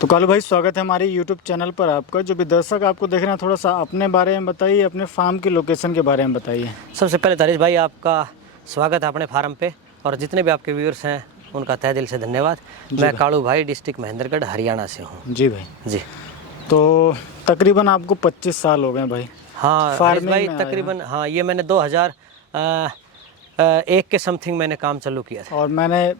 तो कालू भाई, स्वागत है हमारे YouTube चैनल पर आपका। जो भी दर्शक आपको देख रहे हैं, थोड़ा सा अपने बारे में बताइए, अपने फार्म की लोकेशन के बारे में बताइए। सबसे पहले हरीश भाई, आपका स्वागत है अपने फार्म पे, और जितने भी आपके व्यूअर्स हैं उनका तहे दिल से धन्यवाद। मैं कालू भाई, डिस्ट्रिक्ट महेंद्रगढ़, हरियाणा से हूँ। जी भाई जी। तो तकरीबन आपको 25 साल हो गए भाई? हाँ हरीश भाई, तकरीबन हाँ, ये मैंने 2001 के समथिंग मैंने काम चालू किया था। और मैंने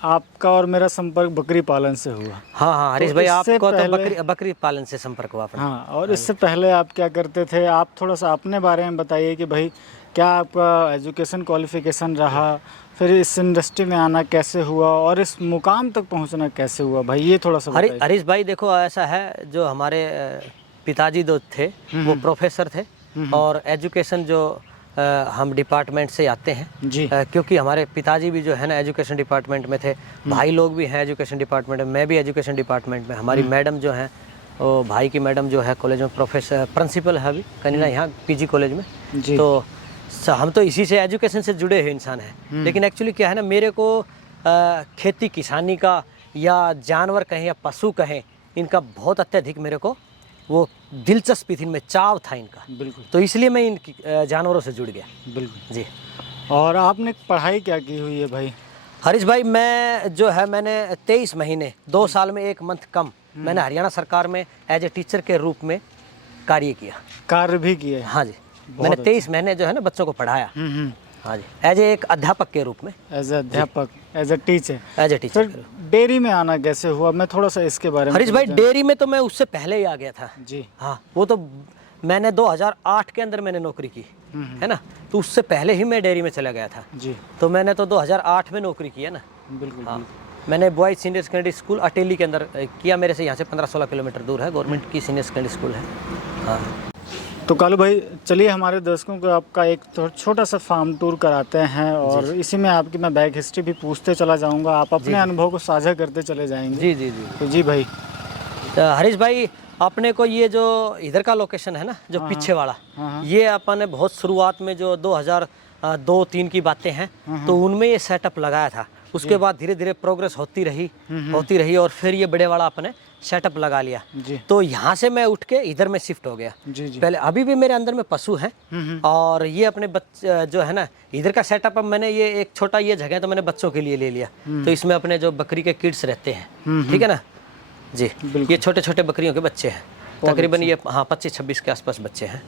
आपका और मेरा संपर्क बकरी पालन से हुआ। हाँ हरीश भाई, आपको तो बकरी पालन से संपर्क हुआ अपना। हाँ, और इससे पहले आप क्या करते थे? आप थोड़ा सा अपने बारे में बताइए कि भाई क्या आपका एजुकेशन क्वालिफिकेशन रहा, फिर इस इंडस्ट्री में आना कैसे हुआ और इस मुकाम तक पहुंचना कैसे हुआ भाई, ये थोड़ा सा बताइए। हरीश भाई देखो, ऐसा है, जो हमारे पिताजी जो थे वो प्रोफेसर थे, और एजुकेशन जो हम डिपार्टमेंट से आते हैं जी। क्योंकि हमारे पिताजी भी जो है ना एजुकेशन डिपार्टमेंट में थे, भाई लोग भी हैं एजुकेशन डिपार्टमेंट में, मैं भी एजुकेशन डिपार्टमेंट में। हमारी मैडम जो हैं, वो भाई की मैडम जो है कॉलेज में प्रिंसिपल है अभी कनीना, यहाँ पीजी कॉलेज में जी। तो हम तो इसी से एजुकेशन से जुड़े हुए इंसान हैं। लेकिन एक्चुअली क्या है ना, मेरे को खेती किसानी का या जानवर कहें या पशु कहें, इनका बहुत अत्यधिक मेरे को वो दिलचस्पी थी, इनमें चाव था इनका। बिल्कुल। तो इसलिए मैं इन जानवरों से जुड़ गया। बिल्कुल जी। और आपने पढ़ाई क्या की हुई है भाई? हरीश भाई, मैं जो है, मैंने 23 महीने 2 साल में 1 मंथ कम मैंने हरियाणा सरकार में एज ए टीचर के रूप में कार्य भी किया? हाँ जी, मैंने 23 महीने जो है ना बच्चों को पढ़ाया। हाँ जी, एज ए एक अध्यापक के रूप में। एज ए अध्यापक, as a teacher. As a teacher. Dairy में आना कैसे हुआ? मैं थोड़ा सा इसके बारे में। हरीश भाई, डेयरी में तो मैं उससे पहले ही आ गया था जी। हाँ, वो तो मैंने 2008 के अंदर मैंने नौकरी की है ना, तो उससे पहले ही मैं डेयरी में चला गया था जी। तो मैंने तो 2008 में नौकरी की है ना। बिल्कुल। हाँ, मैंने boys senior secondary school Ateli के अंदर किया। मेरे से यहाँ से 15-16 किलोमीटर दूर है, गवर्नमेंट की सीनियर सेकेंडरी स्कूल है। हाँ, तो कालू भाई, चलिए हमारे दर्शकों को आपका एक छोटा सा फार्म टूर कराते हैं, और इसी में आपकी मैं बैक हिस्ट्री भी पूछते चला जाऊंगा, आप अपने अनुभव को साझा करते चले जाएंगे। जी जी जी। तो जी भाई, तो हरीश भाई, अपने को ये जो इधर का लोकेशन है ना, जो पीछे वाला, ये अपन ने बहुत शुरुआत में जो 2002-03 की बातें हैं, तो उनमें ये सेटअप लगाया था। उसके बाद धीरे धीरे प्रोग्रेस होती रही और फिर ये बड़े वाला अपने सेटअप लगा लिया। तो यहाँ से मैं उठ के इधर में शिफ्ट हो गया। पहले अभी भी मेरे अंदर में पशु हैं, और ये अपने बच्चे जो है ना, इधर का सेटअप अब मैंने ये एक छोटा ये जगह तो मैंने बच्चों के लिए ले लिया। तो इसमें अपने जो बकरी के किड्स रहते हैं, ठीक है ना जी, ये छोटे छोटे बकरियों के बच्चे हैं, तकरीबन ये हाँ 25-26 के आसपास बच्चे हैं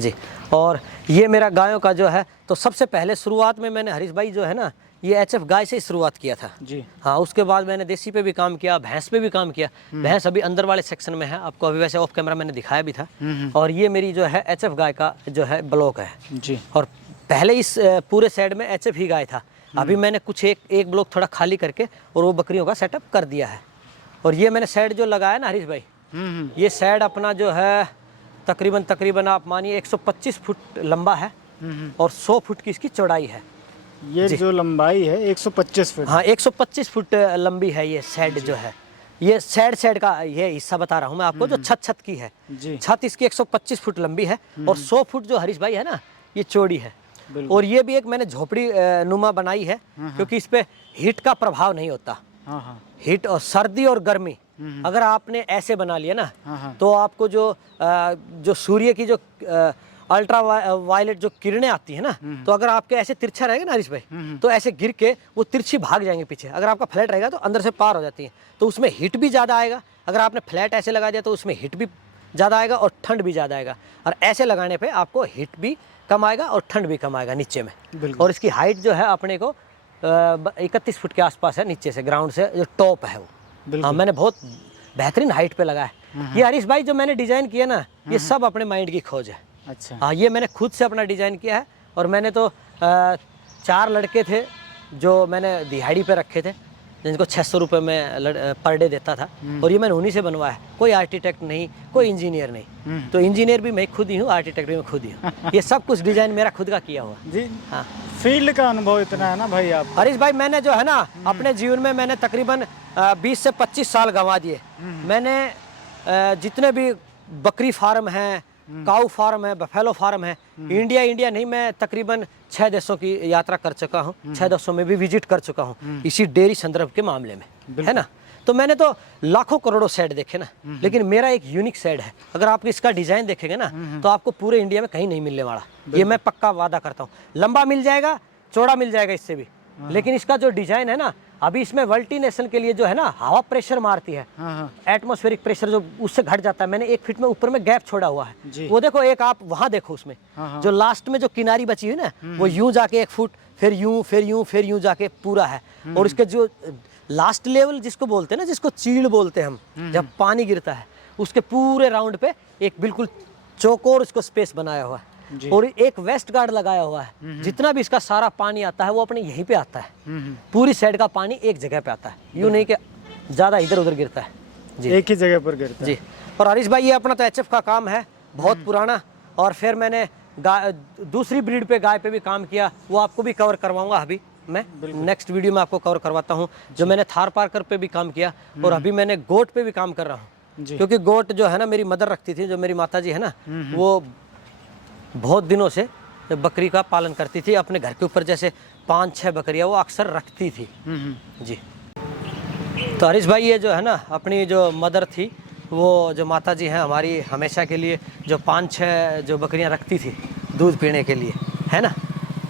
जी। और ये मेरा गायों का जो है, तो सबसे पहले शुरुआत में मैंने हरीश भाई जो है ना, ये HF गाय से ही शुरुआत किया था जी। हाँ, उसके बाद मैंने देसी पे भी काम किया, भैंस पे भी काम किया। भैंस अभी अंदर वाले सेक्शन में है, आपको अभी वैसे ऑफ कैमरा मैंने दिखाया भी था। और ये मेरी जो है HF गाय का जो है ब्लॉक है जी। और पहले इस पूरे साइड में HF ही गाय था। अभी मैंने कुछ एक ब्लॉक थोड़ा खाली करके और वो बकरियों का सेटअप कर दिया है। और ये मैंने साइड जो लगाया ना हरीश भाई, ये साइड अपना जो है तकरीबन आप मानिए 125 फुट लंबा है, और 100 फुट की इसकी चौड़ाई है। ये जो लंबाई है 125 फुट? हाँ, 125 फुट लंबी है ये साइड जो है। ये साइड का ये हिस्सा बता रहा हूँ मैं आपको, जो छत की है जी। छत इसकी 125 फुट लंबी है, और 100 फुट जो हरीश भाई है ना, ये चौड़ी है। और ये भी एक मैंने झोपड़ी नुमा बनाई है, क्योंकि इस पे हीट का प्रभाव नहीं होता। हीट और सर्दी और गर्मी अगर आपने ऐसे बना लिया ना, तो आपको जो सूर्य की जो अल्ट्रा वायलेट जो किरणें आती है ना, तो अगर आपके ऐसे तिरछा रहेगा ना हरीश भाई, तो ऐसे गिर के वो तिरछी भाग जाएंगे पीछे। अगर आपका फ्लैट रहेगा तो अंदर से पार हो जाती है, तो उसमें हीट भी ज़्यादा आएगा। अगर आपने फ्लैट ऐसे लगा दिया तो उसमें हीट भी ज़्यादा आएगा और ठंड भी ज़्यादा आएगा। और ऐसे लगाने पे आपको हीट भी कम आएगा और ठंड भी कम आएगा नीचे में। और इसकी हाइट जो है अपने को 31 फुट के आसपास है नीचे से, ग्राउंड से जो टॉप है वो। हाँ, मैंने बहुत बेहतरीन हाइट पे लगाया। ये हरीश भाई जो मैंने डिज़ाइन किया ना, ये सब अपने माइंड की खोज है। अच्छा। हाँ, ये मैंने खुद से अपना डिज़ाइन किया है। और मैंने तो 4 लड़के थे जो मैंने दिहाड़ी पे रखे थे, जिनको 600 रुपये में पर डे देता था, और ये मैंने उन्हीं से बनवाया है। कोई आर्किटेक्ट नहीं, कोई इंजीनियर नहीं। तो इंजीनियर भी मैं खुद ही हूँ, आर्किटेक्ट भी मैं खुद ही हूँ। ये सब कुछ डिज़ाइन मेरा खुद का किया हुआ जी। हाँ, फील्ड का अनुभव इतना है ना भाई आप? हरीश भाई, मैंने जो है ना अपने जीवन में मैंने तकरीबन 20 से 25 साल गंवा दिए। मैंने जितने भी बकरी फार्म हैं, काऊ फार्म है, बफेलो फार्म है, इंडिया नहीं, मैं तकरीबन 6 देशों की यात्रा कर चुका हूँ। 6 देशों में भी विजिट कर चुका हूँ इसी डेयरी संदर्भ के मामले में, है ना। तो मैंने तो लाखों करोड़ों शेड देखे ना, लेकिन मेरा एक यूनिक शेड है। अगर आप इसका डिजाइन देखेंगे ना तो आपको पूरे इंडिया में कहीं नहीं मिलने वाला, ये मैं पक्का वादा करता हूँ। लंबा मिल जाएगा, चौड़ा मिल जाएगा इससे भी, लेकिन इसका जो डिजाइन है ना, अभी इसमें वल्टिनेशन के लिए जो है ना हवा प्रेशर मारती है, एटमॉस्फेरिक प्रेशर जो उससे घट जाता है। मैंने 1 फीट में ऊपर में गैप छोड़ा हुआ है, वो देखो, एक आप वहां देखो उसमें जो लास्ट में जो किनारी बची हुई ना, वो यूं जाके 1 फुट, फिर यूं, फिर यूं, फिर यूं जाके पूरा है। और इसके जो लास्ट लेवल जिसको बोलते हैं ना, जिसको चीड़ बोलते हैं हम, जब पानी गिरता है उसके पूरे राउंड पे एक बिल्कुल चौकोर इसको स्पेस बनाया हुआ है, और एक वेस्ट गार्ड लगाया हुआ है। जितना भी इसका सारा पानी आता है वो अपने यहीं पे आता है, पूरी साइड का पानी एक जगह पे आता है, यूं नहीं कि ज्यादा इधर उधर गिरता है जी, एक ही जगह पर गिरता है जी। और हरीश भाई, ये अपना तो HF का काम है, बहुत पुराना। और फिर मैंने दूसरी ब्रीड पे गाय पे भी काम किया, वो आपको भी कवर करवाऊंगा अभी मैं नेक्स्ट वीडियो में आपको कवर करवाता हूँ। जो मैंने थार पार्कर पे भी काम किया, और अभी मैंने गोट पे भी काम कर रहा हूँ, क्योंकि गोट जो है ना मेरी मदर रखती थी, जो मेरी माता जी है ना, वो बहुत दिनों से बकरी का पालन करती थी अपने घर के ऊपर, जैसे 5-6 बकरियां वो अक्सर रखती थी जी। तो हरीश भाई, ये जो है ना अपनी जो मदर थी, वो जो माता जी हैं हमारी, हमेशा के लिए जो 5-6 जो बकरियां रखती थी दूध पीने के लिए, है ना।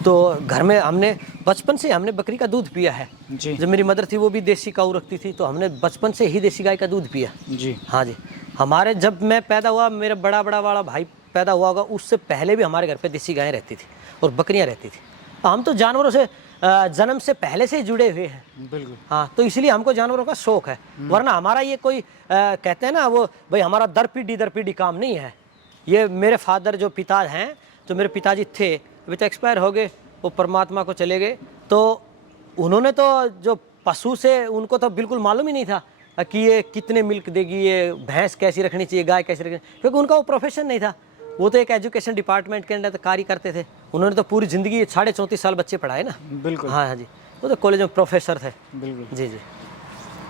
तो घर में हमने बचपन से हमने बकरी का दूध पिया है जी। जो मेरी मदर थी वो भी देसी काऊ रखती थी, तो हमने बचपन से ही देसी गाय का दूध पिया जी। हाँ जी। हमारे जब मैं पैदा हुआ, मेरा बड़ा वाला भाई पैदा हुआ होगा, उससे पहले भी हमारे घर पे देसी गायें रहती थी और बकरियां रहती थी। हम तो जानवरों से जन्म से पहले से ही जुड़े हुए हैं, बिल्कुल। हाँ, तो इसलिए हमको जानवरों का शौक है, वरना हमारा ये कोई कहते हैं ना वो भाई हमारा दर पीढ़ी काम नहीं है। ये मेरे फादर जो पिता हैं, जो मेरे पिताजी थे, अभी तो एक्सपायर हो गए, वो परमात्मा को चले गए। तो उन्होंने तो जो पशु से उनको तो बिल्कुल मालूम ही नहीं था कि ये कितने मिल्क देगी, ये भैंस कैसी रखनी चाहिए, गाय कैसी रखनी, क्योंकि उनका वो प्रोफेशन नहीं था। वो तो एक एजुकेशन डिपार्टमेंट के अंदर कार्य करते थे। उन्होंने तो पूरी ज़िंदगी 34.5 साल बच्चे पढ़ाए ना, बिल्कुल। हाँ जी, वो तो कॉलेज में प्रोफेसर थे, बिल्कुल जी जी।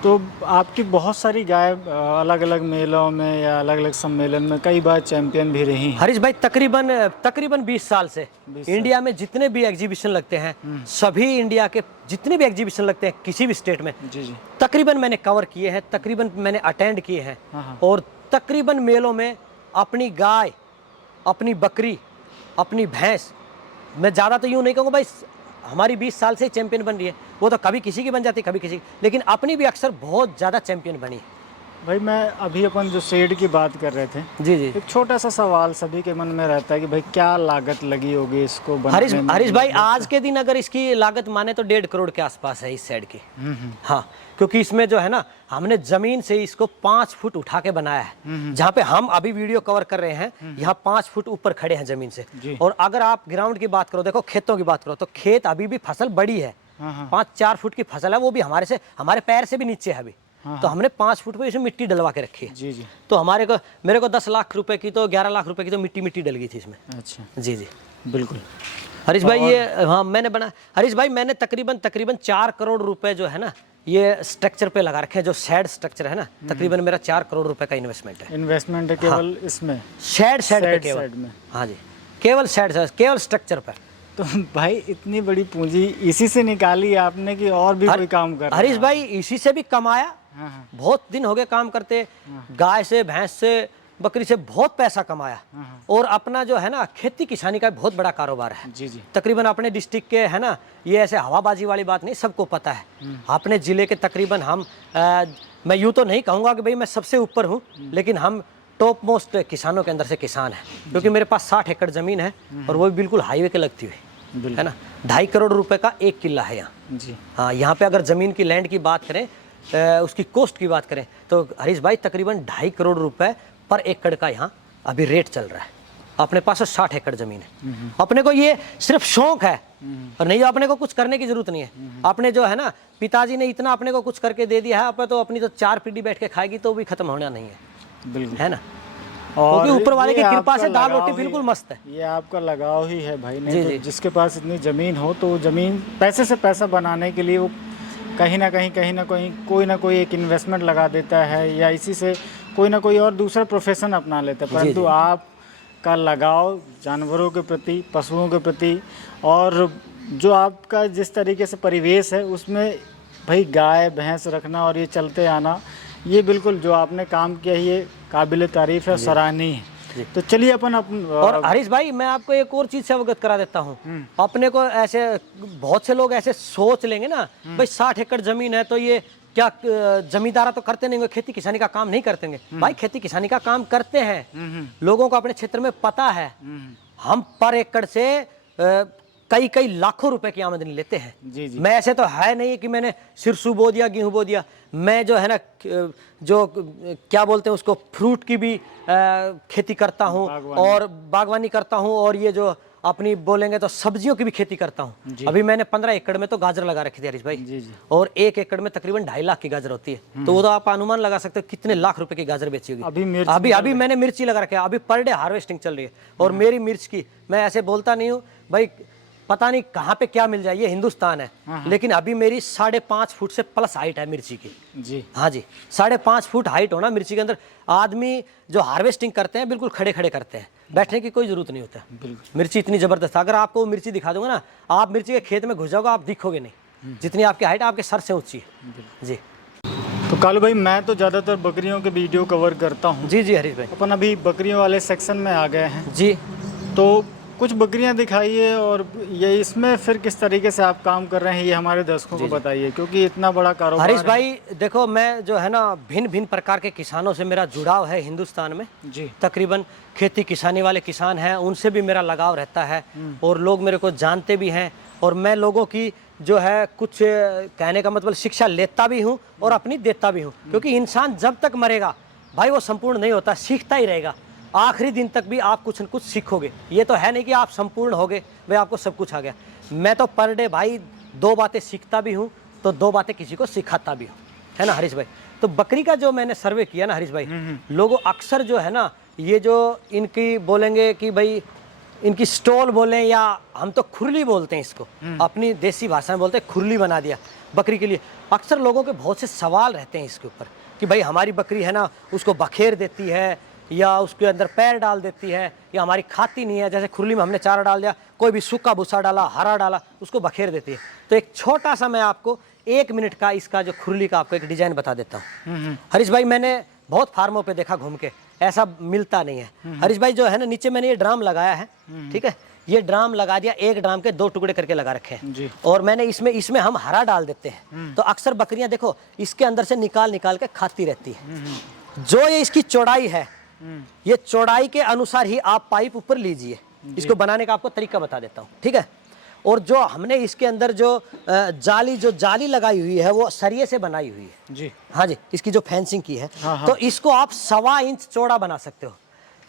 तो आपकी बहुत सारी गाय अलग अलग मेलों में या अलग अलग सम्मेलन में कई बार चैंपियन भी रही हैं। हरीश भाई, तकरीबन 20 साल से इंडिया में जितने भी एग्जीबिशन लगते हैं, सभी इंडिया के जितने भी एग्जीबिशन लगते हैं किसी भी स्टेट में, जी जी, तकरीबन मैंने कवर किए हैं, तकरीबन मैंने अटेंड किए हैं। और तकरीबन मेलों में अपनी गाय, अपनी बकरी, अपनी भैंस, मैं ज़्यादा तो यूँ नहीं कहूँगा भाई हमारी 20 साल से चैंपियन बन रही है, वो तो कभी किसी की बन जाती, कभी किसी की, लेकिन अपनी भी अक्सर बहुत ज़्यादा चैंपियन बनी है। भाई मैं अभी अपन जो शेड की बात कर रहे थे, जी जी, एक छोटा सा सवाल सभी के मन में रहता है कि भाई क्या लागत लगी होगी इसको बनाने में? हरीश भाई, आज के दिन अगर इसकी लागत माने तो 1.5 करोड़ के आसपास है इस शेड की। हाँ, क्योंकि इसमें जो है ना हमने जमीन से इसको 5 फुट उठा के बनाया है। जहाँ पे हम अभी वीडियो कवर कर रहे हैं, यहाँ 5 फुट ऊपर खड़े हैं जमीन से। और अगर आप ग्राउंड की बात करो, देखो खेतों की बात करो, तो खेत अभी भी फसल बड़ी है, 5-4 फुट की फसल है, वो भी हमारे पैर से भी नीचे है अभी। तो हमने 5 फुट पे इसमें मिट्टी डलवा के रखी है। जी जी। तो मेरे को 10 लाख रुपए की, तो 11 लाख रुपए की तो मिट्टी डल गई थी इसमें। अच्छा, जी जी, बिल्कुल। हरीश भाई, ये हाँ मैंने बना, हरीश भाई मैंने तकरीबन 4 करोड़ रुपए जो है ना ये स्ट्रक्चर पे लगा रखे हैं, जो शेड स्ट्रक्चर है ना, तकरीबन मेरा 4 करोड़ रुपए का इन्वेस्टमेंट है केवल इसमें, शेड पे केवल में। हाँ जी, केवल केवल स्ट्रक्चर पर। तो भाई इतनी बड़ी पूंजी इसी से निकाली आपने कि और भी कोई काम कर? हरीश भाई, इसी से भी कमाया। बहुत दिन हो गए काम करते, गाय से, भैंस से, बकरी से बहुत पैसा कमाया। और अपना जो है ना खेती किसानी का बहुत बड़ा कारोबार है। जी जी। तकरीबन अपने डिस्ट्रिक्ट के है ना, ये ऐसे हवाबाजी वाली बात नहीं, सबको पता है। अपने जिले के तकरीबन मैं यूँ तो नहीं कहूँगा कि भाई मैं सबसे ऊपर हूँ, लेकिन हम टॉप मोस्ट किसानों के अंदर से किसान है, क्योंकि मेरे पास 60 एकड़ ज़मीन है, और वो भी बिल्कुल हाईवे के लगती हुई है ना। 2.5 करोड़ रुपए का 1 किला है यहाँ जी। हाँ, यहाँ पे अगर ज़मीन की लैंड की बात करें, उसकी कॉस्ट की बात करें, तो हरीश भाई तकरीबन 2.5 करोड़ रुपए पर एकड़ का यहाँ अभी रेट चल रहा है। अपने पास 60 एकड़ ज़मीन है। अपने को ये सिर्फ शौक है, और नहीं, अपने को कुछ करने की जरूरत नहीं है। आपने जो है ना, पिताजी ने इतना अपने को कुछ करके दे दिया है, आप तो अपनी तो 4 पीढ़ी बैठ के खाएगी तो भी खत्म होना नहीं है, बिल्कुल, है ना। और ऊपर वाले की कृपा से दाल रोटी बिल्कुल मस्त है। ये आपका लगाव ही है भाई, नहीं तो जिसके पास इतनी ज़मीन हो तो ज़मीन पैसे से पैसा बनाने के लिए वो कहीं ना कहीं कोई ना कोई एक इन्वेस्टमेंट लगा देता है, या इसी से कोई ना कोई और दूसरा प्रोफेशन अपना लेता है। परंतु आपका लगाव जानवरों के प्रति, पशुओं के प्रति, और जो आपका जिस तरीके से परिवेश है उसमें भाई गाय भैंस रखना और ये चलते आना, ये बिल्कुल जो आपने काम किया है ये काबिल तारीफ़ है, सराहनीय है। तो चलिए और हरीश भाई मैं आपको एक और चीज से अवगत करा देता हूँ। अपने को ऐसे बहुत से लोग ऐसे सोच लेंगे ना, भाई 60 एकड़ जमीन है तो ये क्या जमींदारा तो करते नहीं होंगे, खेती किसानी का काम नहीं करते हैं। भाई खेती किसानी का काम करते हैं, लोगों को अपने क्षेत्र में पता है। हम पर एकड़ से कई कई लाखों रुपए की आमदनी लेते हैं। जी जी। मैं ऐसे तो है नहीं कि मैंने सिरसू बो दिया, गेहूं बो दिया। मैं जो है ना जो क्या बोलते हैं उसको, फ्रूट की भी खेती करता हूँ और बागवानी करता हूँ, और ये जो अपनी बोलेंगे तो सब्जियों की भी खेती करता हूँ। अभी मैंने 15 एकड़ में तो गाजर लगा रखी थी हरीश भाई। जी जी। और 1 एकड़ में तकरीबन 2.5 लाख की गाजर होती है। तो वो तो आप अनुमान लगा सकते हो कितने लाख रुपए की गाजर बेची होगी। अभी मैंने मिर्ची लगा रखी है, अभी पर डे हार्वेस्टिंग चल रही है। और मेरी मिर्च की, मैं ऐसे बोलता नहीं हूँ भाई, पता नहीं कहाँ पे क्या मिल जाए, ये हिंदुस्तान है, लेकिन अभी मेरी 5.5 फुट से प्लस हाइट है मिर्ची की। जी हाँ जी, 5.5 फुट हाइट होना मिर्ची के अंदर। आदमी जो हार्वेस्टिंग करते हैं बिल्कुल खड़े खड़े करते हैं, बैठने की कोई जरूरत नहीं होता। मिर्ची इतनी जबरदस्त, अगर आपको मिर्ची दिखा दूंगा ना, आप मिर्ची के खेत में घुस जाओगे, आप दिखोगे नहीं, जितनी आपकी हाइट आपके सर से ऊंची है। जी तो कालू भाई मैं तो ज़्यादातर बकरियों के वीडियो कवर करता हूँ। जी जी हरीश भाई। अपन अभी बकरियों वाले सेक्शन में आ गए हैं जी, तो कुछ बकरियां दिखाइए, और ये इसमें फिर किस तरीके से आप काम कर रहे हैं ये हमारे दर्शकों को बताइए, क्योंकि इतना बड़ा कारोबार हरीश भाई देखो, मैं जो है ना भिन्न भिन्न प्रकार के किसानों से मेरा जुड़ाव है हिंदुस्तान में। जी। तकरीबन खेती किसानी वाले किसान हैं, उनसे भी मेरा लगाव रहता है, और लोग मेरे को जानते भी हैं। और मैं लोगों की जो है कुछ कहने का मतलब शिक्षा लेता भी हूँ और अपनी देता भी हूँ, क्योंकि इंसान जब तक मरेगा भाई वो संपूर्ण नहीं होता, सीखता ही रहेगा। आखिरी दिन तक भी आप कुछ न कुछ सीखोगे। ये तो है नहीं कि आप संपूर्ण हो गए, भाई आपको सब कुछ आ गया। मैं तो पर डे भाई 2 बातें सीखता भी हूँ, तो 2 बातें किसी को सिखाता भी हूँ, है ना हरीश भाई। तो बकरी का जो मैंने सर्वे किया ना हरीश भाई, लोगों अक्सर जो है ना, ये जो इनकी बोलेंगे कि भाई इनकी स्टॉल बोलें, या हम तो खुरली बोलते हैं इसको, अपनी देसी भाषा में बोलते हैं खुरली बना दिया बकरी के लिए। अक्सर लोगों के बहुत से सवाल रहते हैं इसके ऊपर कि भाई हमारी बकरी है ना, उसको बखेर देती है, या उसके अंदर पैर डाल देती है, या हमारी खाती नहीं है। जैसे खुरली में हमने चारा डाल दिया, कोई भी सूखा भूसा डाला, हरा डाला, उसको बखेर देती है। तो एक छोटा सा मैं आपको 1 मिनट का इसका जो खुरली का आपको एक डिजाइन बता देता हूँ हरीश भाई। मैंने बहुत फार्मों पे देखा घूम के, ऐसा मिलता नहीं है हरीश भाई। जो है ना, नीचे मैंने ये ड्राम लगाया है, ठीक है, ये ड्राम लगा दिया, 1 ड्राम के 2 टुकड़े करके लगा रखे हैं। और मैंने इसमें हम हरा डाल देते हैं, तो अक्सर बकरियां देखो इसके अंदर से निकाल निकाल के खाती रहती है। जो ये इसकी चौड़ाई है, ये चौड़ाई के अनुसार ही आप पाइप ऊपर लीजिए। इसको बनाने का आपको तरीका बता देता हूँ, ठीक है। और जो हमने इसके अंदर जो जाली लगाई हुई है वो सरिये से बनाई हुई है। जी हाँ जी, इसकी जो फेंसिंग की है, तो इसको आप 1.25 इंच चौड़ा बना सकते हो।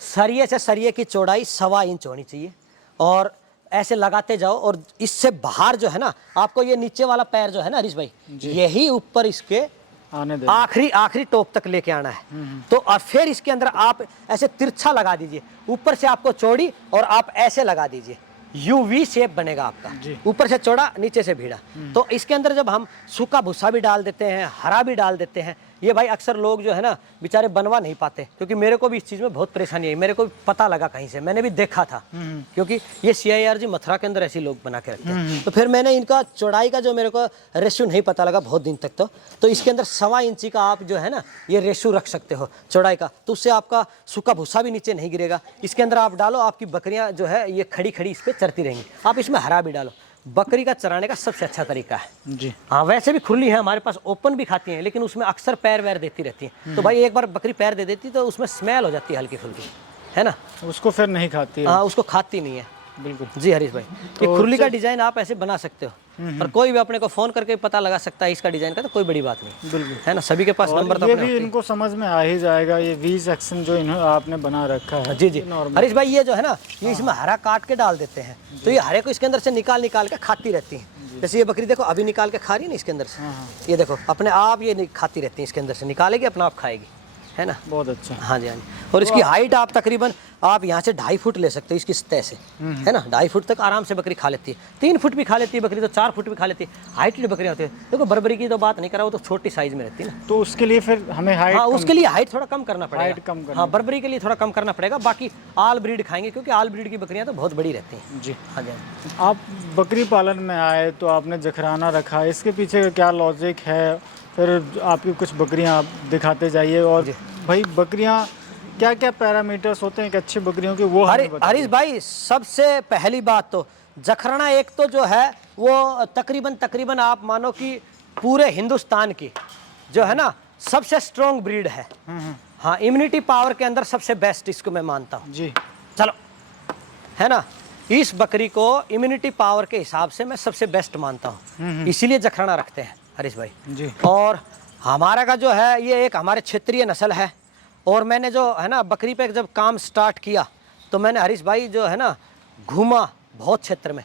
सरिये से सरिये की चौड़ाई 1.25 इंच होनी चाहिए, और ऐसे लगाते जाओ। और इससे बाहर जो है ना, आपको ये नीचे वाला पैर जो है ना हरीश भाई, यही ऊपर इसके आखिरी टॉप तक लेके आना है। तो और फिर इसके अंदर आप ऐसे तिरछा लगा दीजिए, ऊपर से आपको चौड़ी, और आप ऐसे लगा दीजिए, यूवी शेप बनेगा आपका, ऊपर से चौड़ा नीचे से भीड़ा। तो इसके अंदर जब हम सूखा भूसा भी डाल देते हैं, हरा भी डाल देते हैं, ये भाई अक्सर लोग जो है ना बेचारे बनवा नहीं पाते, क्योंकि मेरे को भी इस चीज़ में बहुत परेशानी है। मेरे को पता लगा कहीं से, मैंने भी देखा था, क्योंकि ये CIRG मथुरा के अंदर ऐसे लोग बना के रखते हैं। तो फिर मैंने इनका चौड़ाई का जो मेरे को रेशियो नहीं पता लगा बहुत दिन तक, तो इसके अंदर 1.25 इंची का आप जो है ना ये रेशियो रख सकते हो चौड़ाई का, तो उससे आपका सूखा भूसा भी नीचे नहीं गिरेगा। इसके अंदर आप डालो, आपकी बकरियां जो है ये खड़ी खड़ी इस पर चरती रहेंगी। आप इसमें हरा भी डालो, बकरी का चराने का सबसे अच्छा तरीका है। जी हाँ, वैसे भी खुली है हमारे पास, ओपन भी खाती हैं, लेकिन उसमें अक्सर पैर वैर देती रहती हैं। तो भाई एक बार बकरी पैर दे देती तो उसमें स्मेल हो जाती है हल्की फुल्की, है ना, उसको फिर नहीं खाती है। हाँ, उसको खाती नहीं है। बिल्कुल जी हरीश भाई, ये खुरली का डिजाइन आप ऐसे बना सकते हो, और कोई भी अपने को फोन करके पता लगा सकता है इसका डिजाइन का, तो कोई बड़ी बात नहीं। बिल्कुल, है ना, सभी के पास नंबर तो ये भी इनको समझ में आ ही जाएगा। ये वी सेक्शन जो आपने बना रखा है, जी जी हरीश भाई, ये जो है ना, ये इसमें हरा काट के डाल देते हैं, तो ये हरे को इसके अंदर से निकाल के खाती रहती है। जैसे ये बकरी देखो अभी निकाल के खा रही है ना इसके अंदर से, ये देखो अपने आप ये खाती रहती है, इसके अंदर से निकालेगी अपना आप खाएगी, है ना। बहुत अच्छा। हाँ जी, हाँ जी। और इसकी हाइट आप तकरीबन आप यहाँ से 2.5 फुट ले सकते हो इसकी सतह से, है ना। 2.5 फुट तक आराम से बकरी खा लेती है। 3 फुट भी खा लेती है बकरी, तो 4 फुट भी खा लेती है। हाइटेड बकरियाँ होती है। देखो बर्बरी की तो बात नहीं करा, वो तो छोटी साइज में रहती है ना। तो उसके लिए फिर हमें हाइट, हाँ, उसके लिए हाइट थोड़ा कम करना पड़ेगा। हाइट कम करना, हाँ, बर्बरी के लिए थोड़ा कम करना पड़ेगा। बाकी आल ब्रीड खाएंगे, क्योंकि आल ब्रीड की बकरियाँ तो बहुत बड़ी रहती हैं। जी। हाँ जी। आप बकरी पालन में आए तो आपने जखराना रखा, इसके पीछे का क्या लॉजिक है? फिर आपकी कुछ बकरियां आप दिखाते जाइए, और भाई बकरियां क्या क्या पैरामीटर्स होते हैं एक अच्छी बकरियों के, वो हमें बताइए। हरीश भाई, सबसे पहली बात तो जखराना एक तो जो है वो तकरीबन आप मानो कि पूरे हिंदुस्तान की जो है ना सबसे स्ट्रॉन्ग ब्रीड है। हाँ, इम्यूनिटी पावर के अंदर सबसे बेस्ट इसको मैं मानता हूँ जी। चलो, है ना। इस बकरी को इम्यूनिटी पावर के हिसाब से मैं सबसे बेस्ट मानता हूँ, इसीलिए जखराना रखते हैं हरीश भाई जी। और हमारा का जो है ये एक हमारे क्षेत्रीय नस्ल है। और मैंने जो है ना बकरी पे जब काम स्टार्ट किया तो मैंने हरीश भाई जो है ना घूमा बहुत क्षेत्र में,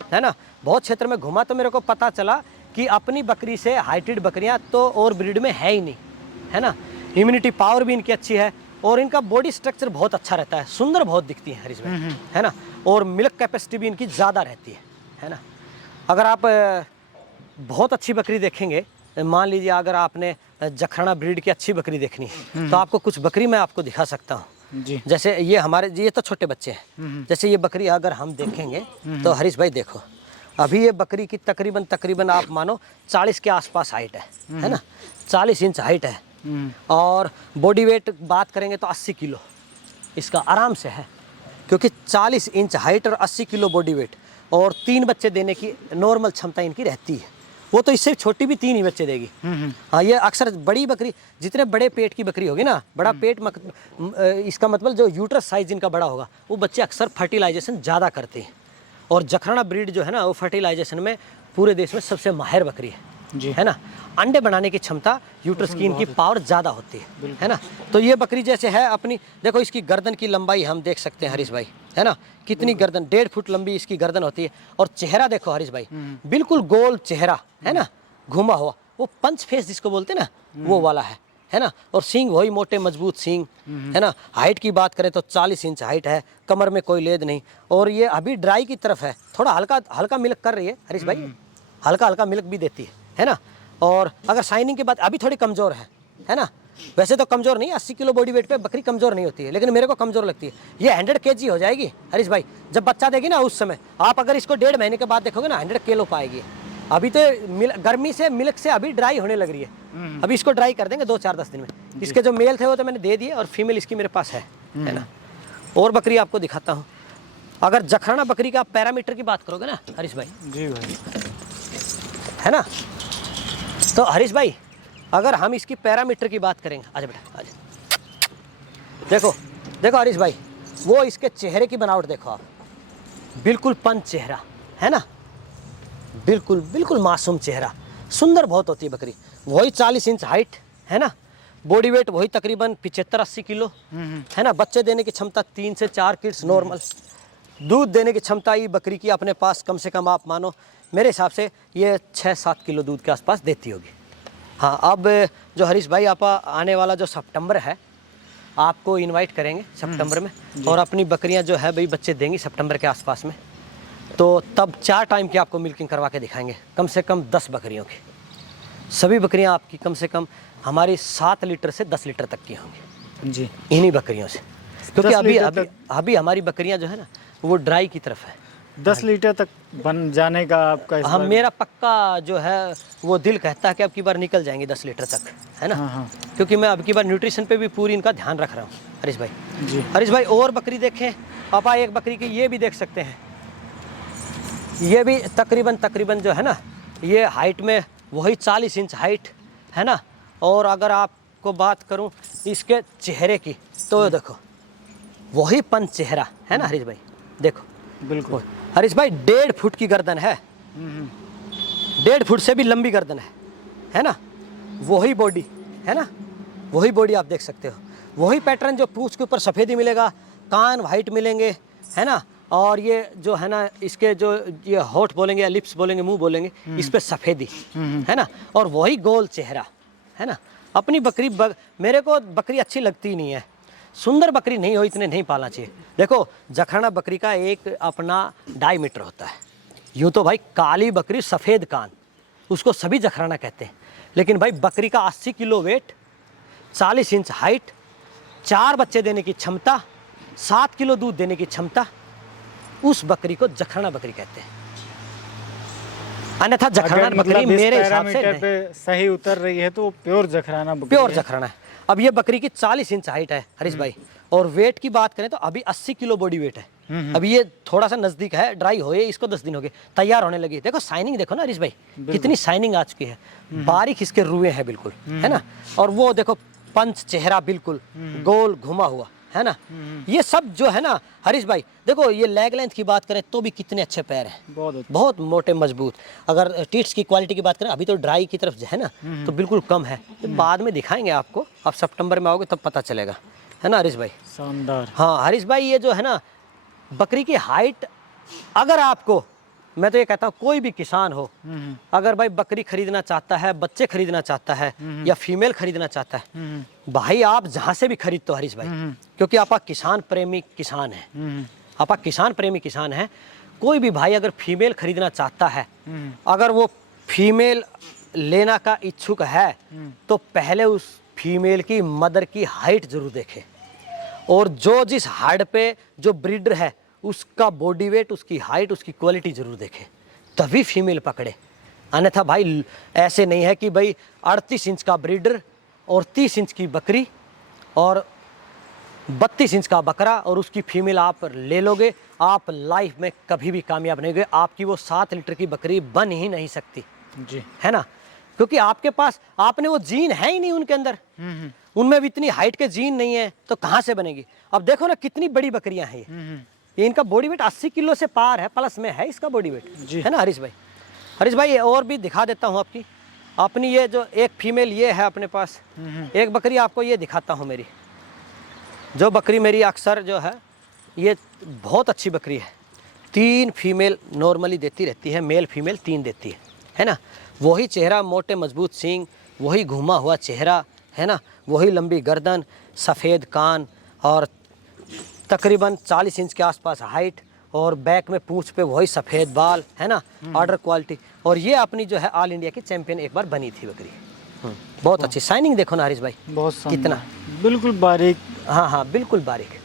है ना, बहुत क्षेत्र में घूमा, तो मेरे को पता चला कि अपनी बकरी से हाइटेड बकरियां तो और ब्रीड में है ही नहीं, है ना। इम्यूनिटी पावर भी इनकी अच्छी है और इनका बॉडी स्ट्रक्चर बहुत अच्छा रहता है, सुंदर बहुत दिखती है हरीश भाई, है ना। और मिल्क कैपेसिटी भी इनकी ज़्यादा रहती है ना। अगर आप बहुत अच्छी बकरी देखेंगे, मान लीजिए अगर आपने जखराना ब्रीड की अच्छी बकरी देखनी है तो आपको कुछ बकरी मैं आपको दिखा सकता हूँ। जी। जैसे ये तो छोटे बच्चे हैं। जैसे ये बकरी अगर हम देखेंगे तो हरीश भाई देखो, अभी ये बकरी की तकरीबन आप मानो 40 के आसपास हाइट है ना, 40 इंच हाइट है। और बॉडी वेट बात करेंगे तो 80 किलो इसका आराम से है, क्योंकि 40 इंच हाइट और 80 किलो बॉडी वेट और 3 बच्चे देने की नॉर्मल क्षमता इनकी रहती है। वो तो इससे छोटी भी 3 ही बच्चे देगी। हाँ, ये अक्सर बड़ी बकरी, जितने बड़े पेट की बकरी होगी ना, बड़ा पेट इसका मतलब जो यूट्रस साइज इनका बड़ा होगा, वो बच्चे अक्सर फर्टिलाइजेशन ज़्यादा करते हैं। और जखराना ब्रीड जो है ना वो फर्टिलाइजेशन में पूरे देश में सबसे माहिर बकरी है ना। अंडे बनाने की क्षमता यूट्रस की इनकी पावर ज़्यादा होती है ना। तो ये बकरी जैसे है अपनी, देखो इसकी गर्दन की लंबाई हम देख सकते हैं हरीश भाई, है ना, कितनी गर्दन, 1.5 फुट लंबी इसकी गर्दन होती है। और चेहरा देखो हरीश भाई, बिल्कुल गोल चेहरा है ना, घुमा हुआ, वो पंच फेस जिसको बोलते हैं ना, वो वाला है ना। और सींग वही मोटे मजबूत सींग, है ना। हाइट की बात करें तो 40 इंच हाइट है, कमर में कोई लेद नहीं। और ये अभी ड्राई की तरफ है, थोड़ा हल्का मिल्क कर रही है हरीश भाई, हल्का मिल्क भी देती है ना। और अगर शाइनिंग की बात, अभी थोड़ी कमज़ोर है ना। वैसे तो कमज़ोर नहीं, 80 किलो बॉडी वेट पे बकरी कमज़ोर नहीं होती है, लेकिन मेरे को कमज़ोर लगती है। ये 100 kg हो जाएगी हरीश भाई जब बच्चा देगी ना, उस समय आप अगर इसको 1.5 महीने के बाद देखोगे ना 100 किलो पाएगी। अभी तो गर्मी से मिल्क से अभी ड्राई होने लग रही है, अभी इसको ड्राई कर देंगे 2-4-10 दिन में। इसके जो मेल थे वो तो मैंने दे दिए और फीमेल इसकी मेरे पास है ना। और बकरी आपको दिखाता हूँ। अगर जखराना बकरी का आप पैरामीटर की बात करोगे ना हरीश भाई, जी भाई, है ना, तो हरीश भाई अगर हम इसकी पैरामीटर की बात करेंगे, आजा बेटा आजा, देखो हरीश भाई, वो इसके चेहरे की बनावट देखो आप, बिल्कुल पंच चेहरा है ना, बिल्कुल मासूम चेहरा, सुंदर बहुत होती है बकरी। वही 40 इंच हाइट है ना, बॉडी वेट वही तकरीबन 75-80 किलो है ना। बच्चे देने की क्षमता 3 से 4 किड्स नॉर्मल। दूध देने की क्षमता ये बकरी की अपने पास कम से कम आप मानो मेरे हिसाब से ये 6-7 किलो दूध के आसपास देती होगी। हाँ, अब जो हरीश भाई आप आने वाला जो सितंबर है, आपको इनवाइट करेंगे सितंबर में, और अपनी बकरियां जो है भाई बच्चे देंगी सितंबर के आसपास में, तो तब 4 टाइम की आपको मिल्किंग करवा के दिखाएंगे, कम से कम 10 बकरियों की। सभी बकरियां आपकी कम से कम हमारी 7 लीटर से 10 लीटर तक की होंगी जी, इन्हीं बकरियों से, क्योंकि अभी हमारी बकरियां जो है ना वो ड्राई की तरफ है। 10 लीटर तक बन जाने का आपका इस हम बार? मेरा पक्का जो है वो दिल कहता है कि अब की बार निकल जाएंगे 10 लीटर तक, है ना। हाँ। क्योंकि मैं अब की बार न्यूट्रिशन पे भी पूरी इनका ध्यान रख रहा हूँ हरीश भाई। जी। हरीश भाई और बकरी देखें आप, एक बकरी की ये भी देख सकते हैं, ये भी तकरीबन जो है ना, ये हाइट में वही 40 इंच हाइट है ना। और अगर आपको बात करूँ इसके चेहरे की तो देखो वही पंच चेहरा है ना हरीश भाई, देखो बिल्कुल हरीश भाई 1.5 फुट की गर्दन है, 1.5 फुट से भी लंबी गर्दन है ना। वही बॉडी है ना, वही बॉडी आप देख सकते हो, वही पैटर्न जो पूंछ के ऊपर सफ़ेदी मिलेगा, कान वाइट मिलेंगे है ना। और ये जो है ना इसके जो ये होठ बोलेंगे या लिप्स बोलेंगे, मुंह बोलेंगे, इस पे सफ़ेदी है ना। और वही गोल चेहरा है ना, अपनी बकरी मेरे को बकरी अच्छी लगती ही नहीं है, सुंदर बकरी नहीं हो इतने नहीं पालना चाहिए। देखो जखराना बकरी का एक अपना डायमीटर होता है, यूँ तो भाई काली बकरी सफ़ेद कान उसको सभी जखराना कहते हैं, लेकिन भाई बकरी का 80 किलो वेट, 40 इंच हाइट, 4 बच्चे देने की क्षमता, 7 किलो दूध देने की क्षमता, उस बकरी को जखराना बकरी कहते हैं। अन्यथा जखराना अगर बकरी मतलब इस मेरे हिसाब से पैरामीटर पे सही उतर रही है तो वो प्योर जखराना बकरी प्योर है। जखराना है। अब ये बकरी की 40 इंच हाइट है हरीश भाई, और वेट की बात करें तो अभी 80 किलो बॉडी वेट है। अभी ये थोड़ा सा नजदीक है, ड्राई होए इसको 10 दिन हो गए, तैयार होने लगी। देखो साइनिंग देखो ना हरीश भाई, कितनी साइनिंग आ चुकी है, बारीक इसके रुए हैं बिल्कुल, है ना। और वो देखो पंच चेहरा बिल्कुल गोल घुमा हुआ है ना। ये सब जो है ना हरीश भाई, देखो ये लेग लेंथ की बात करें तो भी कितने अच्छे पैर हैं, बहुत मोटे मजबूत। अगर टीट्स की क्वालिटी की बात करें, अभी तो ड्राई की तरफ है ना तो बिल्कुल कम है, तो बाद में दिखाएंगे आपको, आप सितंबर में आओगे तब पता चलेगा, है ना हरीश भाई। शानदार। हाँ हरीश भाई, ये जो है ना बकरी की हाइट, अगर आपको, मैं तो ये कहता हूँ कोई भी किसान हो, अगर भाई बकरी खरीदना चाहता है, बच्चे खरीदना चाहता है या फीमेल खरीदना चाहता है, भाई आप जहाँ से भी खरीद तो हरीश भाई, क्योंकि आप किसान प्रेमी किसान हैं, आप किसान प्रेमी किसान हैं। कोई भी भाई अगर फीमेल खरीदना चाहता है, अगर वो फीमेल लेना का इच्छुक है तो पहले उस फीमेल की मदर की हाइट जरूर देखे, और जो जिस हाइट पे जो ब्रीडर है उसका बॉडी वेट, उसकी हाइट, उसकी क्वालिटी जरूर देखे, तभी फीमेल पकड़े। अन्यथा भाई ऐसे नहीं है कि भाई 38 इंच का ब्रीडर और 30 इंच की बकरी और 32 इंच का बकरा और उसकी फीमेल आप ले लोगे, आप लाइफ में कभी भी कामयाब नहीं होगे। आपकी वो 7 लीटर की बकरी बन ही नहीं सकती जी, है ना, क्योंकि आपके पास आपने वो जीन है ही नहीं उनके अंदर, उनमें भी इतनी हाइट के जीन नहीं है तो कहाँ से बनेगी। अब देखो ना कितनी बड़ी बकरियां हैं ये इनका बॉडी वेट 80 किलो से पार है, प्लस में है इसका बॉडी वेट, है ना हरीश भाई। हरीश भाई और भी दिखा देता हूँ आपकी, अपनी ये जो एक फीमेल ये है अपने पास, एक बकरी आपको ये दिखाता हूँ मेरी, जो बकरी मेरी अक्सर जो है ये बहुत अच्छी बकरी है, 3 फीमेल नॉर्मली देती रहती है, मेल फीमेल 3 देती है ना। वही चेहरा, मोटे मजबूत सींग, वही घुमा हुआ चेहरा, है ना, वही लंबी गर्दन, सफ़ेद कान और तकरीबन 40 इंच के आसपास हाइट, और बैक में पूंछ पे वही सफ़ेद बाल, है ना, ऑर्डर क्वालिटी। और ये अपनी जो है ऑल इंडिया की चैंपियन एक बार बनी थी बकरी, बहुत अच्छी शाइनिंग देखो ना हरीश भाई, बहुत कितना बिल्कुल बारीक। हाँ हाँ बिल्कुल बारीक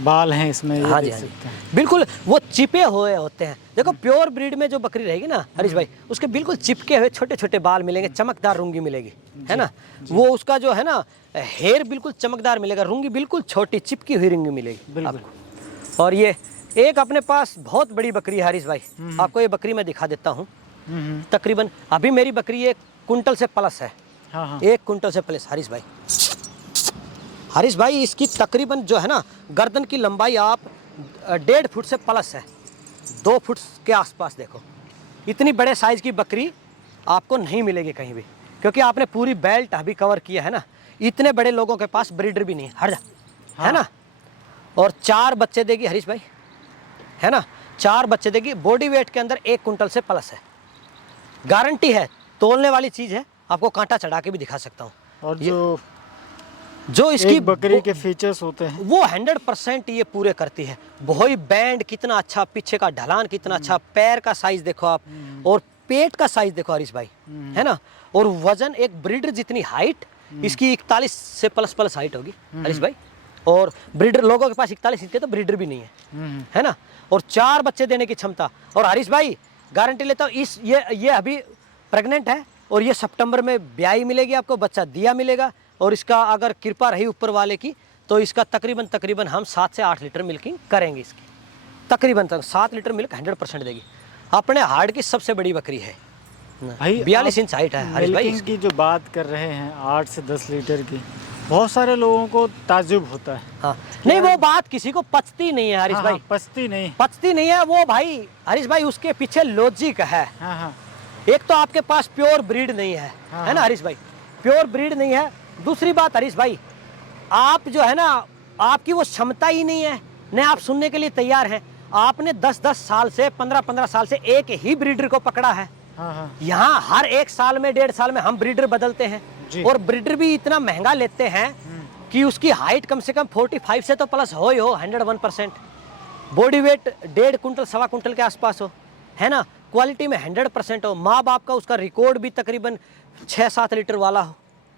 बाल हैं इसमें, ये हाँ जी, देख हाँ जी, सकते हैं। बिल्कुल वो चिपे हुए होते हैं। देखो प्योर ब्रीड में जो बकरी रहेगी ना हरीश भाई, उसके बिल्कुल चिपके हुए छोटे छोटे बाल मिलेंगे, चमकदार रूंगी मिलेगी, है ना। वो उसका जो है ना हेयर बिल्कुल चमकदार मिलेगा, रूंगी बिल्कुल छोटी चिपकी हुई रूंगी मिलेगी आपको। और ये एक अपने पास बहुत बड़ी बकरी है हरीश भाई, आपको ये बकरी मैं दिखा देता हूँ। तकरीबन अभी मेरी बकरी 1 कुंटल से प्लस है, 1 कुंटल से प्लस हरीश भाई। हरीश भाई इसकी तकरीबन जो है ना गर्दन की लंबाई आप 1.5 फुट से प्लस है, 2 फुट के आसपास। देखो इतनी बड़े साइज की बकरी आपको नहीं मिलेगी कहीं भी, क्योंकि आपने पूरी बेल्ट अभी कवर किया है ना, इतने बड़े लोगों के पास ब्रीडर भी नहीं है, हट जा, है ना। और 4 बच्चे देगी हरीश भाई, है ना, 4 बच्चे देगी, बॉडी वेट के अंदर 1 कुंटल से प्लस है, गारंटी है, तोलने वाली चीज़ है, आपको कांटा चढ़ा के भी दिखा सकता हूँ। और जो इसकी बकरी के फीचर्स होते हैं वो 100% ये पूरे करती है। वही बैंड कितना अच्छा, पीछे का ढलान कितना अच्छा, पैर का साइज देखो आप, और पेट का साइज देखो हरीश भाई, है ना। और वजन एक ब्रीडर जितनी हाइट, इसकी 41 से प्लस हाइट होगी हरीश भाई। और ब्रीडर लोगों के पास 41 इंच के तो ब्रीडर भी नहीं है ना। और 4 बच्चे देने की क्षमता। और हरीश भाई गारंटी लेता हूँ इस ये अभी प्रेग्नेंट है, और ये सितंबर में ब्याई मिलेगी आपको, बच्चा दिया मिलेगा। और इसका अगर कृपा रही ऊपर वाले की तो इसका तकरीबन हम 7 से 8 लीटर मिल्किंग करेंगे इसकी, तकरीबन 7 लीटर मिल्क 100% देगी। अपने हार्ड की सबसे बड़ी बकरी है भाई, 42 इंच हाइट है हरीश भाई। इसकी जो बात कर रहे हैं 8 से 10 लीटर की, बहुत सारे लोगों को ताज्जुब होता है। हाँ नहीं, वो बात किसी को पचती नहीं है हरीश भाई, पचती नहीं है वो भाई हरीश भाई, उसके पीछे लॉजिक है। हाँ। एक तो आपके पास प्योर ब्रीड नहीं है, है ना हरीश भाई, प्योर ब्रीड नहीं है। दूसरी बात हरीश भाई, आप जो है ना, आपकी वो क्षमता ही नहीं है, न आप सुनने के लिए तैयार हैं। आपने 10-10 साल से 15-15 साल से एक ही ब्रीडर को पकड़ा है। यहाँ हर 1 साल में 1.5 साल में हम ब्रीडर बदलते हैं, जी। और ब्रीडर भी इतना महंगा लेते हैं कि उसकी हाइट कम से कम 45 से तो प्लस हो ही हो, 101%। बॉडी वेट 1.5 कुंटल 1.25 कुंटल के आसपास हो, है ना। क्वालिटी में 100% हो, माँ बाप का उसका रिकॉर्ड भी तकरीबन 6-7 लीटर वाला हो,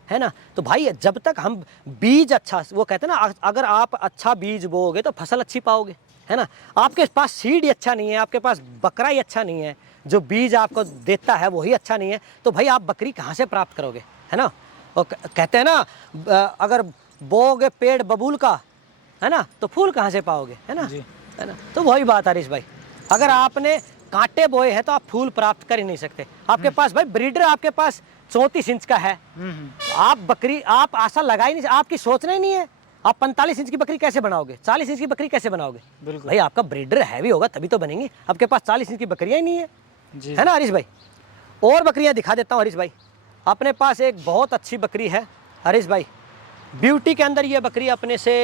है ना। तो भाई जब तक हम बीज अच्छा, वो कहते हैं ना, अगर आप अच्छा बीज बोओगे तो फसल अच्छी पाओगे, है ना। आपके पास सीड ही अच्छा नहीं है, आपके पास बकरा ही अच्छा नहीं है, जो बीज आपको देता है वही अच्छा नहीं है, तो भाई आप बकरी कहाँ से प्राप्त करोगे, है ना। और कहते हैं ना, अगर बोओगे पेड़ बबूल का, है ना, तो फूल कहाँ से पाओगे, है ना, है ना। तो वही बात हरीश भाई, अगर आपने कांटे बोए हैं तो आप फूल प्राप्त कर ही नहीं सकते। आपके पास भाई ब्रीडर आपके पास 34 इंच का है, आप बकरी आप आशा लगा ही नहीं, आपकी सोचना ही नहीं है, आप 45 इंच की बकरी कैसे बनाओगे, 40 इंच की बकरी कैसे बनाओगे। भाई आपका ब्रीडर हैवी होगा तभी तो बनेंगी, आपके पास 40 इंच की बकरियां ही नहीं है, है ना हरीश भाई। और बकरियां दिखा देता हूँ हरीश भाई, अपने पास एक बहुत अच्छी बकरी है हरीश भाई, ब्यूटी के अंदर ये बकरी अपने से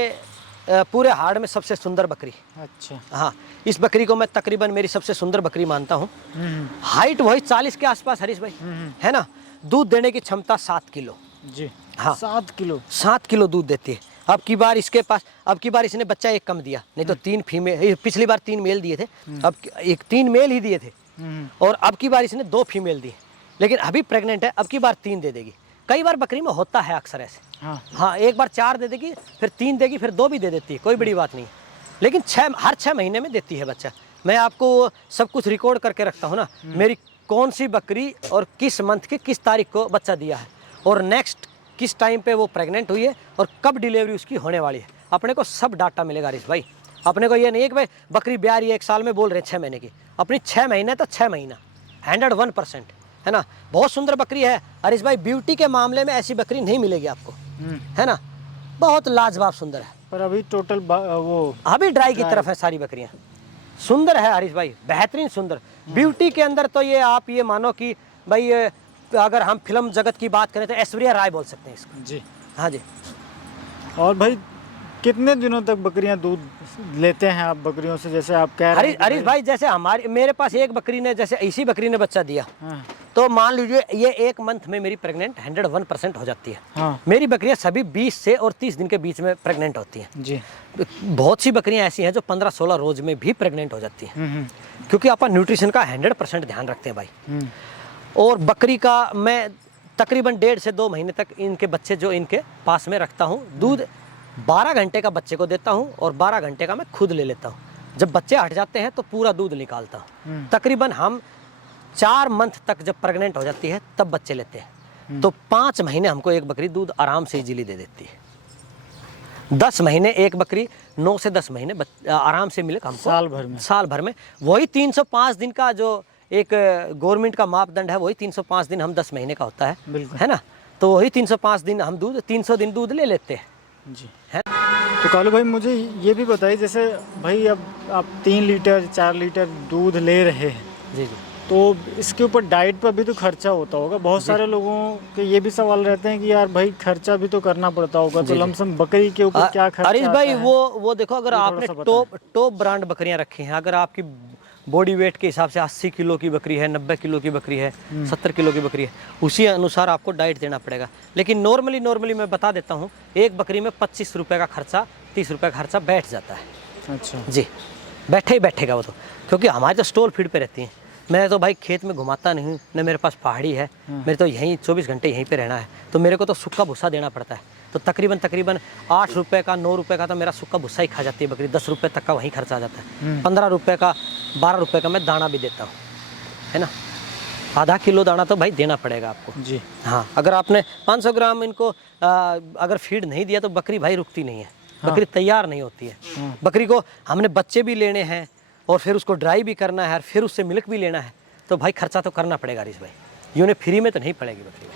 पूरे हाड़ में सबसे सुंदर बकरी। अच्छा। हाँ, इस बकरी को मैं तकरीबन मेरी सबसे सुंदर बकरी मानता हूँ। हाइट वही 40 के आसपास हरीश भाई, है ना। दूध देने की क्षमता 7 किलो। जी हाँ, 7 किलो। 7 किलो दूध देती है। अब की बार इसके पास, अब की बार इसने बच्चा एक कम दिया, नहीं तो 3 फीमेल, पिछली बार 3 मेल दिए थे, अब एक 3 मेल ही दिए थे, और अब की बार इसने 2 फीमेल दी, लेकिन अभी प्रेग्नेंट है, अब की बार 3 दे देगी। कई बार बकरी में होता है अक्सर ऐसे, हाँ, एक बार 4 दे देगी, फिर 3 देगी, फिर 2 भी दे देती है, कोई बड़ी बात नहीं, लेकिन हर 6 महीने में देती है बच्चा। मैं आपको सब कुछ रिकॉर्ड करके रखता हूँ ना, मेरी कौन सी बकरी और किस मंथ के किस तारीख को बच्चा दिया है, और नेक्स्ट किस टाइम पे वो प्रेग्नेंट हुई है, और कब डिलीवरी उसकी होने वाली है, अपने को सब डाटा मिलेगा हरीश भाई। अपने को ये नहीं है कि भाई बकरी ब्याह रही है 1 साल में बोल रहे हैं 6 महीने की, अपनी 6 महीने तो 6 महीना, 101%, है ना। बहुत सुंदर बकरी है हरीश भाई, ब्यूटी के मामले में ऐसी बकरी नहीं मिलेगी आपको, है ना, बहुत लाजवाब सुंदर है। पर अभी टोटल वो अभी ड्राई की तरफ है सारी बकरियां, सुंदर है हरीश भाई, बेहतरीन सुंदर। ब्यूटी के अंदर तो ये आप ये मानो कि भाई, अगर हम फिल्म जगत की बात करें तो ऐश्वर्या राय बोल सकते हैं इसको। जी हाँ जी। और भाई कितने दिनों तक बकरियां दूध लेते हैं आप बकरियों से, जैसे आप कह रहे हैं हरीश भाई, जैसे मेरे पास एक बकरी ने, जैसे इसी बकरी ने बच्चा दिया, तो मान लीजिए ये 1 मंथ में मेरी प्रेग्नेंट 101% हो जाती है। हाँ। मेरी बकरियां सभी 20 से और 30 दिन के बीच में प्रेग्नेंट होती हैं जी। बहुत सी बकरियां ऐसी हैं जो 15-16 रोज में भी प्रेग्नेंट हो जाती हैं, क्योंकि अपन न्यूट्रिशन का 100% ध्यान रखते हैं भाई। और बकरी का मैं तकरीबन 1.5 से 2 महीने तक इनके बच्चे जो इनके पास में रखता हूँ, दूध 12 घंटे का बच्चे को देता हूँ और 12 घंटे का मैं खुद ले लेता हूँ। जब बच्चे हट जाते हैं तो पूरा दूध निकालता हूँ। तकरीबन हम 4 मंथ तक जब प्रेग्नेंट हो जाती है तब बच्चे लेते हैं, तो 5 महीने हमको एक बकरी दूध आराम से इजीली दे देती है। 10 महीने एक बकरी, 9 से 10 महीने आराम से मिलेगा हमको साल भर में। वही 305 दिन का जो एक गवर्नमेंट का मापदंड है, वही 305 दिन हम 10 महीने का होता है, है ना। तो वही 305 दिन हम दूध, 300 दिन दूध ले लेते हैं जी, है। तो कालू भाई मुझे ये भी बताइए, जैसे भाई अब आप 3 लीटर 4 लीटर दूध ले रहे हैं, जी जी, तो इसके ऊपर डाइट पर भी तो खर्चा होता होगा। बहुत सारे लोगों के ये भी सवाल रहते हैं कि यार भाई खर्चा भी तो करना पड़ता होगा, तो लमसम बकरी के ऊपर क्या खर्चा हरीश भाई आता है? वो देखो, अगर आपने टॉप ब्रांड बकरियां रखी हैं, अगर आपकी बॉडी वेट के हिसाब से 80 किलो की बकरी है, 90 किलो की बकरी है, 70 किलो की बकरी है, उसी अनुसार आपको डाइट देना पड़ेगा। लेकिन नॉर्मली मैं बता देता हूँ, एक बकरी में 25 रुपये का खर्चा, 30 रुपये का खर्चा बैठ जाता है। अच्छा जी, बैठे ही बैठेगा वो तो, क्योंकि हमारे तो स्टॉल फीड पे रहती हैं। मैं तो भाई खेत में घुमाता नहीं हूँ, न मेरे पास पहाड़ी है, मेरे तो यहीं 24 घंटे यहीं पे रहना है, तो मेरे को तो सूखा भूसा देना पड़ता है। तो तकरीबन 8 रुपये का 9 रुपये का तो मेरा सूखा भूसा ही खा जाती है बकरी, 10 रुपये तक का वहीं खर्चा आ जाता है। 15 रुपये का 12 रुपये का मैं दाना भी देता हूँ, है ना। आधा किलो दाना तो भाई देना पड़ेगा आपको जी। हाँ, अगर आपने 500 ग्राम इनको अगर फीड नहीं दिया तो बकरी भाई रुकती नहीं है, बकरी तैयार नहीं होती है। बकरी को हमने बच्चे भी लेने हैं और फिर उसको ड्राई भी करना है और फिर उससे मिल्क भी लेना है, तो भाई खर्चा तो करना पड़ेगा हरीश भाई, यूँ फ्री में तो नहीं पड़ेगी बकरी,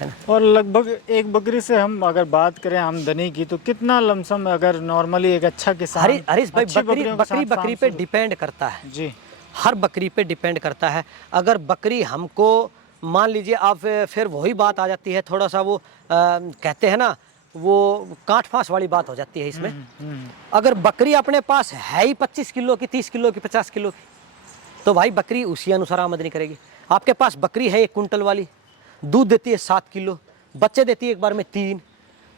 है ना। और लगभग एक बकरी से हम अगर बात करें आमदनी की, तो कितना लमसम, अगर नॉर्मली एक अच्छा किसान हरीश भाई बकरी पे डिपेंड करता है जी, हर बकरी पे डिपेंड करता है। अगर बकरी हमको मान लीजिए आप, फिर वही बात आ जाती है, थोड़ा सा वो कहते हैं ना, वो कांट फांस वाली बात हो जाती है इसमें। अगर बकरी अपने पास है ही 25 किलो की, 30 किलो की, 50 किलो की, तो भाई बकरी उसी अनुसार आमदनी करेगी। आपके पास बकरी है 1 कुंटल वाली, दूध देती है 7 किलो, बच्चे देती है एक बार में 3,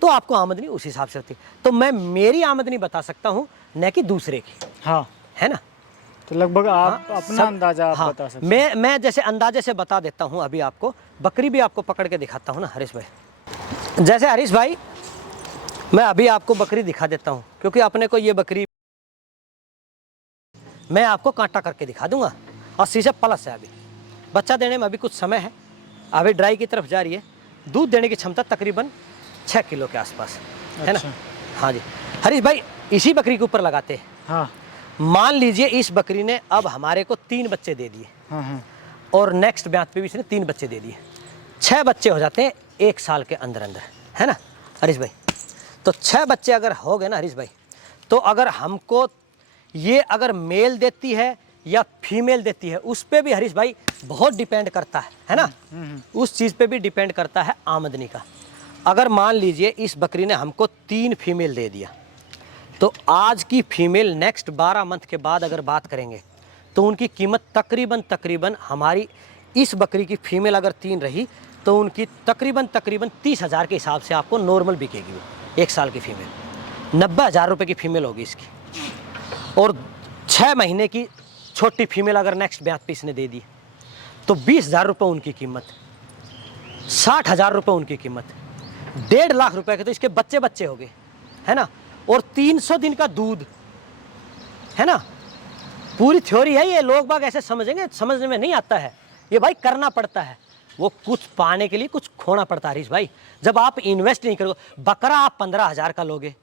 तो आपको आमदनी उस हिसाब से होती है। तो मैं मेरी आमदनी बता सकता हूँ, न कि दूसरे की, हाँ, है ना। तो लगभग आप अपना अंदाजा आप हाँ, बता सकते हैं। मैं जैसे अंदाजे से बता देता हूँ। अभी आपको बकरी भी आपको पकड़ के दिखाता हूँ ना हरीश भाई। जैसे हरीश भाई, मैं अभी आपको बकरी दिखा देता हूँ, क्योंकि अपने को ये बकरी मैं आपको कांटा करके दिखा दूंगा। 80 से प्लस है, अभी बच्चा देने में अभी कुछ समय है, अभी ड्राई की तरफ जा रही है। दूध देने की क्षमता तकरीबन 6 किलो के आसपास है ना। हाँ जी हरीश भाई, इसी बकरी के ऊपर लगाते हैं। हाँ मान लीजिए इस बकरी ने अब हमारे को 3 बच्चे दे दिए, हाँ, और नेक्स्ट ब्यात पे भी इसने 3 बच्चे दे दिए। 6 बच्चे हो जाते हैं 1 साल के अंदर अंदर, है ना हरीश भाई। तो 6 बच्चे अगर हो गए ना हरीश भाई, तो अगर हमको ये अगर मेल देती है या फीमेल देती है, उस पे भी हरीश भाई बहुत डिपेंड करता है ना। उस चीज़ पे भी डिपेंड करता है आमदनी का। अगर मान लीजिए इस बकरी ने हमको 3 फीमेल दे दिया, तो आज की फीमेल नेक्स्ट 12 मंथ के बाद अगर बात करेंगे तो उनकी कीमत तकरीबन हमारी इस बकरी की फीमेल अगर 3 रही तो उनकी तकरीबन 30,000 के हिसाब से आपको नॉर्मल बिकेगी वो। 1 साल की फीमेल 90,000 रुपये की फीमेल होगी इसकी। और 6 महीने की छोटी फीमेल अगर नेक्स्ट ब्यात पे इसने दे दी तो 20,000 रुपये उनकी कीमत, 60,000 रुपये उनकी कीमत, 1.5 लाख रुपए के तो इसके बच्चे बच्चे हो गए, है ना। और 300 दिन का दूध, है ना। पूरी थ्योरी है ये, लोग बाग ऐसे समझेंगे, समझने में नहीं आता है ये भाई, करना पड़ता है। वो कुछ पाने के लिए कुछ खोना पड़ता है हरीश भाई। जब आप इन्वेस्ट नहीं करोगे, बकरा आप 15,000 का लोगे,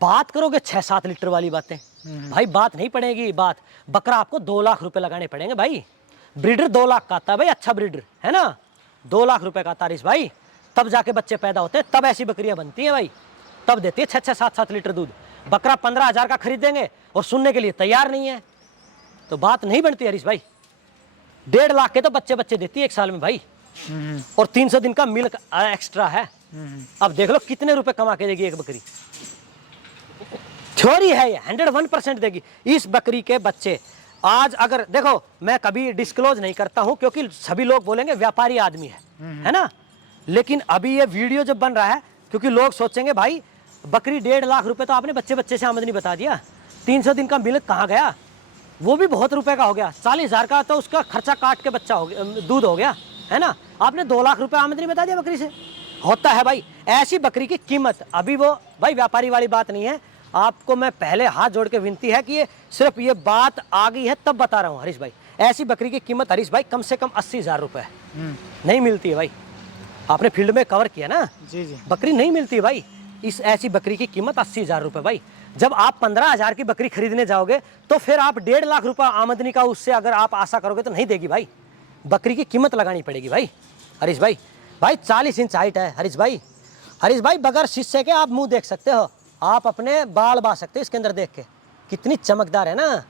बात करोगे 6-7 लीटर वाली बातें, भाई बात नहीं पड़ेगी। बात बकरा आपको 2 लाख रुपए लगाने पड़ेंगे भाई। ब्रीडर 2 लाख का आता है भाई, अच्छा ब्रीडर, है ना। 2 लाख रुपए का आता है हरीश भाई, तब जाके बच्चे पैदा होते हैं, तब ऐसी बकरियां बनती हैं भाई, तब देती है 6-6, 7-7 लीटर दूध। बकरा 15,000 का खरीदेंगे और सुनने के लिए तैयार नहीं है, तो बात नहीं बनती हरीश भाई। 1.5 लाख के तो बच्चे बच्चे देती है 1 साल में भाई, और 300 दिन का मिल्क एक्स्ट्रा है। अब देख लो कितने रुपए कमा के देगी एक बकरी। थ्योरी है ये, 101% देगी। इस बकरी के बच्चे आज अगर देखो, मैं कभी डिस्क्लोज नहीं करता हूं क्योंकि सभी लोग बोलेंगे व्यापारी आदमी है ना। लेकिन अभी ये वीडियो जब बन रहा है, क्योंकि लोग सोचेंगे भाई बकरी 1.5 लाख रुपए तो आपने बच्चे बच्चे से आमदनी बता दिया, 300 दिन का मिल्क कहाँ गया, वो भी बहुत रुपए का हो गया। 40,000 का तो उसका खर्चा काट के बच्चा हो गया, दूध हो गया, है ना। आपने 2 लाख रुपए आमदनी बता दिया बकरी से, होता है भाई। ऐसी बकरी की कीमत अभी वो भाई व्यापारी वाली बात नहीं है। आपको मैं पहले हाथ जोड़ के विनती है कि ये सिर्फ ये बात आ गई है तब बता रहा हूँ हरीश भाई। ऐसी बकरी की कीमत हरीश भाई कम से कम 80,000 रुपए है, नहीं मिलती है भाई। आपने फील्ड में कवर किया ना जी जी, बकरी नहीं मिलती है भाई। इस ऐसी बकरी की कीमत 80,000 रुपए भाई। जब आप 15,000 की बकरी खरीदने जाओगे तो फिर आप 1.5 लाख रुपए आमदनी का उससे अगर आप आशा करोगे तो नहीं देगी भाई। बकरी की कीमत लगानी पड़ेगी भाई हरीश भाई। भाई 40 इंच हाइट है हरीश भाई। हरीश भाई बगैर शीशे के आप मुंह देख सकते हो, आप अपने बाल बा सकते हो इसके अंदर देख के, कितनी चमकदार है ना,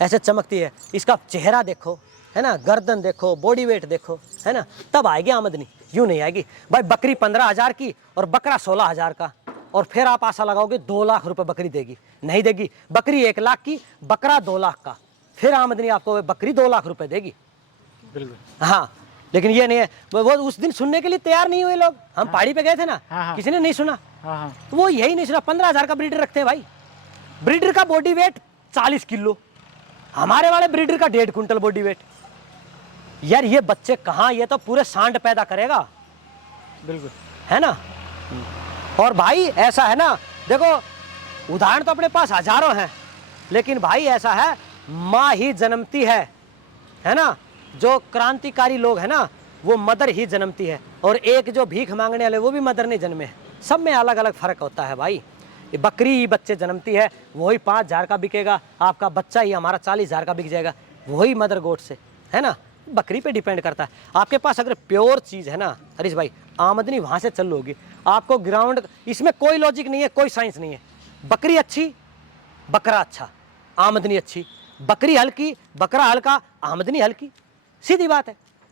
ऐसे चमकती है। इसका चेहरा देखो, है ना, गर्दन देखो, बॉडी वेट देखो, है ना, तब आएगी आमदनी, यूं नहीं आएगी भाई। बकरी 15,000 की और बकरा 16,000 का, और फिर आप आशा लगाओगे 2 लाख रुपए बकरी देगी, नहीं देगी। बकरी 1 लाख की, बकरा 2 लाख का, फिर आमदनी आपको बकरी 2 लाख रुपए देगी। बिल्कुल। हाँ, लेकिन ये नहीं है, वो उस दिन सुनने के लिए तैयार नहीं हुए लोग। हम पहाड़ी पे गए थे ना, किसी ने नहीं सुना, वो यही नहीं सुना। 15,000 का ब्रीडर रखते हैं भाई, ब्रीडर का बॉडी वेट 40 किलो, हमारे वाले ब्रीडर का 1.5 कुंटल बॉडी वेट। यार ये बच्चे कहाँ, ये तो पूरे सांड पैदा करेगा, बिल्कुल, है ना। और भाई ऐसा है ना, देखो उदाहरण तो अपने पास हजारों हैं, लेकिन भाई ऐसा है माँ ही जन्मती है ना। जो क्रांतिकारी लोग हैं ना, वो मदर ही जन्मती है, और एक जो भीख मांगने वाले वो भी मदर नहीं जन्मे। सब में अलग अलग फर्क होता है भाई। ये बकरी ही बच्चे जन्मती है, वही 5,000 का बिकेगा, आपका बच्चा ही हमारा 40,000 का बिक जाएगा, वही मदर गोट से, है ना। बकरी पे डिपेंड करता है। आपके पास अगर प्योर चीज़ है ना हरीश भाई, आमदनी वहाँ से चल होगी आपको। ग्राउंड, इसमें कोई लॉजिक नहीं है, कोई साइंस नहीं है। बकरी अच्छी, बकरा अच्छा, आमदनी अच्छी। बकरी हल्की, बकरा हल्का, आमदनी हल्की, सीधी बात है।